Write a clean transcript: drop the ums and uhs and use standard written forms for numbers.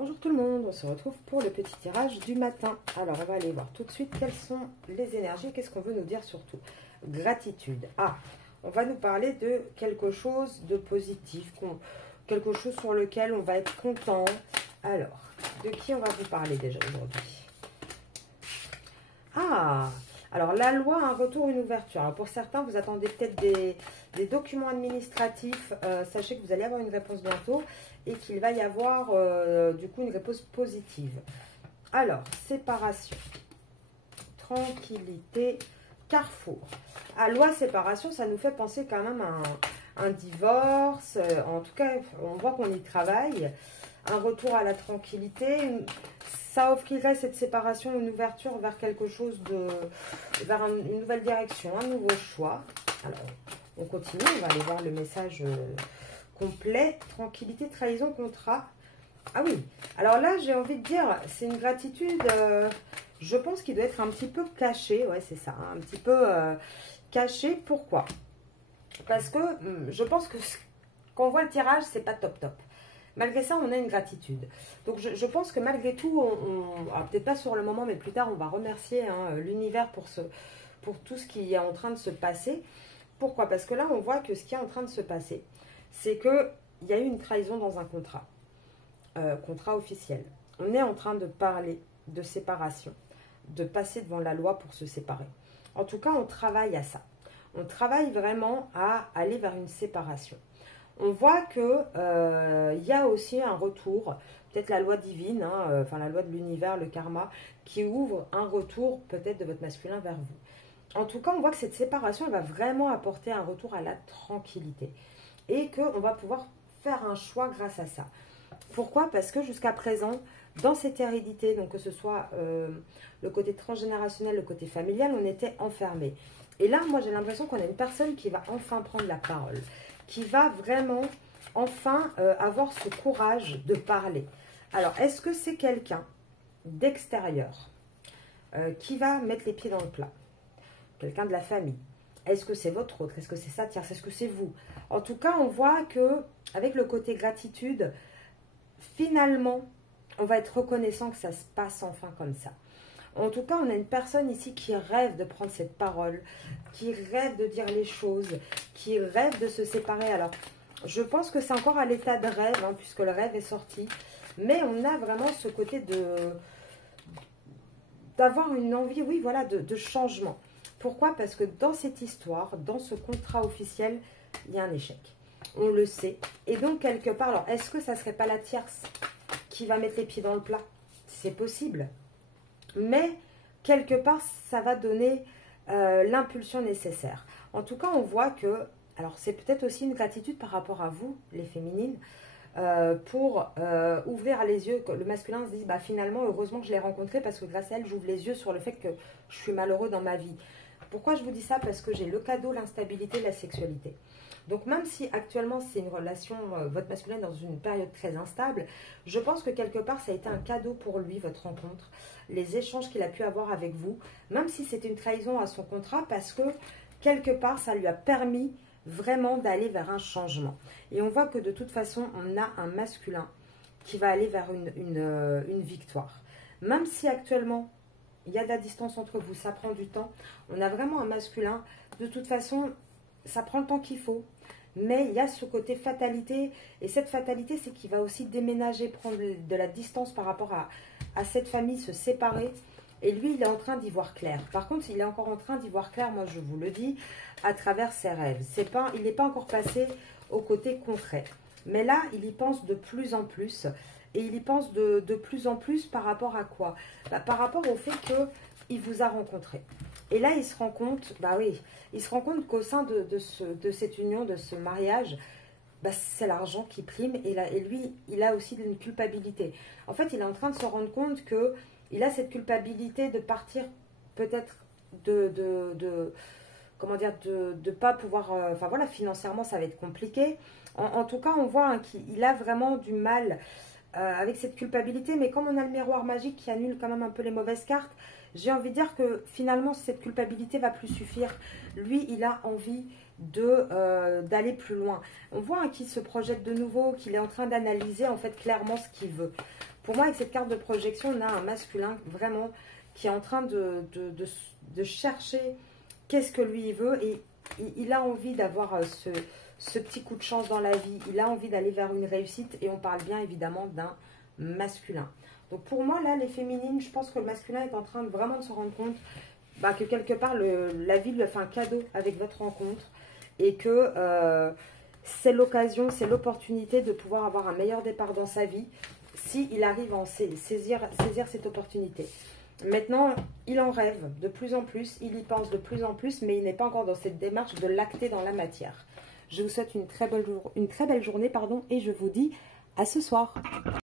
Bonjour tout le monde, on se retrouve pour le petit tirage du matin. Alors, on va aller voir tout de suite quelles sont les énergies, qu'est-ce qu'on veut nous dire surtout. Gratitude. Ah, on va nous parler de quelque chose de positif, quelque chose sur lequel on va être content. Alors, de qui on va vous parler déjà aujourd'hui? Ah, alors la loi, un retour, une ouverture. Alors, pour certains, vous attendez peut-être des documents administratifs. Sachez que vous allez avoir une réponse bientôt et qu'il va y avoir du coup une réponse positive. Alors, séparation, tranquillité, carrefour. À loi séparation, ça nous fait penser quand même à un divorce. En tout cas, on voit qu'on y travaille. Un retour à la tranquillité. Ça offrirait cette séparation, une ouverture vers quelque chose vers une nouvelle direction, un nouveau choix. Alors, on continue, on va aller voir le message complet. Tranquillité, trahison, contrat. Ah oui, alors là, j'ai envie de dire, c'est une gratitude, je pense qu'il doit être un petit peu caché. Ouais, c'est ça, hein, un petit peu caché. Pourquoi? Parce que je pense que quand on voit le tirage, c'est pas top top. Malgré ça, on a une gratitude. Donc, je pense que malgré tout, peut-être pas sur le moment, mais plus tard, on va remercier l'univers pour tout ce qui est en train de se passer. Pourquoi? Parce que là, on voit que ce qui est en train de se passer, c'est qu'il y a eu une trahison dans un contrat. Contrat officiel. On est en train de parler de séparation, de passer devant la loi pour se séparer. En tout cas, on travaille à ça. On travaille vraiment à aller vers une séparation. On voit que y a aussi un retour, peut-être la loi divine, enfin la loi de l'univers, le karma, qui ouvre un retour peut-être de votre masculin vers vous. En tout cas, on voit que cette séparation, elle va vraiment apporter un retour à la tranquillité. Et qu'on va pouvoir faire un choix grâce à ça. Pourquoi? Parce que jusqu'à présent, dans cette hérédité, donc que ce soit le côté transgénérationnel, le côté familial, on était enfermés. Et là, moi, j'ai l'impression qu'on a une personne qui va enfin prendre la parole, qui va vraiment enfin avoir ce courage de parler. Alors, est-ce que c'est quelqu'un d'extérieur qui va mettre les pieds dans le plat? Quelqu'un de la famille? Est-ce que c'est votre autre? Est-ce que c'est sa tierce? Est-ce que c'est vous? En tout cas, on voit que avec le côté gratitude, finalement, on va être reconnaissant que ça se passe enfin comme ça. En tout cas, on a une personne ici qui rêve de prendre cette parole, qui rêve de dire les choses, qui rêve de se séparer. Alors, je pense que c'est encore à l'état de rêve, puisque le rêve est sorti. Mais on a vraiment ce côté d'avoir une envie, oui, voilà, de changement. Pourquoi? Parce que dans cette histoire, dans ce contrat officiel, il y a un échec. On le sait. Et donc, quelque part, alors, est-ce que ça ne serait pas la tierce qui va mettre les pieds dans le plat? C'est possible. Mais, quelque part, ça va donner l'impulsion nécessaire. En tout cas, on voit que, alors, c'est peut-être aussi une gratitude par rapport à vous, les féminines, pour ouvrir les yeux. Le masculin se dit, bah, finalement, heureusement que je l'ai rencontré parce que grâce à elle, j'ouvre les yeux sur le fait que je suis malheureux dans ma vie. Pourquoi je vous dis ça? Parce que j'ai le cadeau, l'instabilité, la sexualité. Donc même si actuellement c'est une relation, votre masculin est dans une période très instable, je pense que quelque part ça a été un cadeau pour lui, votre rencontre, les échanges qu'il a pu avoir avec vous, même si c'était une trahison à son contrat, parce que quelque part ça lui a permis vraiment d'aller vers un changement. Et on voit que de toute façon on a un masculin qui va aller vers une victoire. Même si actuellement il y a de la distance entre vous, ça prend du temps, on a vraiment un masculin, de toute façon ça prend le temps qu'il faut. Mais il y a ce côté fatalité. Et cette fatalité, c'est qu'il va aussi déménager, prendre de la distance par rapport à cette famille, se séparer. Et lui, il est en train d'y voir clair. Par contre, il est encore en train d'y voir clair, moi je vous le dis, à travers ses rêves. Il n'est pas encore passé au côté concret. Mais là, il y pense de plus en plus. Et il y pense de plus en plus par rapport à quoi? Par rapport au fait qu'il vous a rencontré. Et là, il se rend compte, bah oui, il se rend compte qu'au sein de cette union, de ce mariage, bah, c'est l'argent qui prime. Et lui, il a aussi une culpabilité. En fait, il est en train de se rendre compte qu'il a cette culpabilité de partir peut-être comment dire, de pas pouvoir, enfin voilà, financièrement, ça va être compliqué. En tout cas, on voit qu'il a vraiment du mal avec cette culpabilité. Mais comme on a le miroir magique qui annule quand même un peu les mauvaises cartes, j'ai envie de dire que finalement, cette culpabilité va plus suffire. Lui, il a envie d'aller plus loin. On voit qu'il se projette de nouveau, qu'il est en train d'analyser en fait clairement ce qu'il veut. Pour moi, avec cette carte de projection, on a un masculin vraiment qui est en train de chercher qu'est-ce que lui il veut. Et il a envie d'avoir ce petit coup de chance dans la vie. Il a envie d'aller vers une réussite. Et on parle bien évidemment d'un masculin. Donc pour moi, là, les féminines, je pense que le masculin est en train de vraiment de se rendre compte que quelque part, la vie lui a fait un cadeau avec votre rencontre. Et que c'est l'occasion, c'est l'opportunité de pouvoir avoir un meilleur départ dans sa vie s'il arrive à saisir cette opportunité. Maintenant, il en rêve de plus en plus, il y pense de plus en plus, mais il n'est pas encore dans cette démarche de l'acter dans la matière. Je vous souhaite une très belle journée, et je vous dis à ce soir.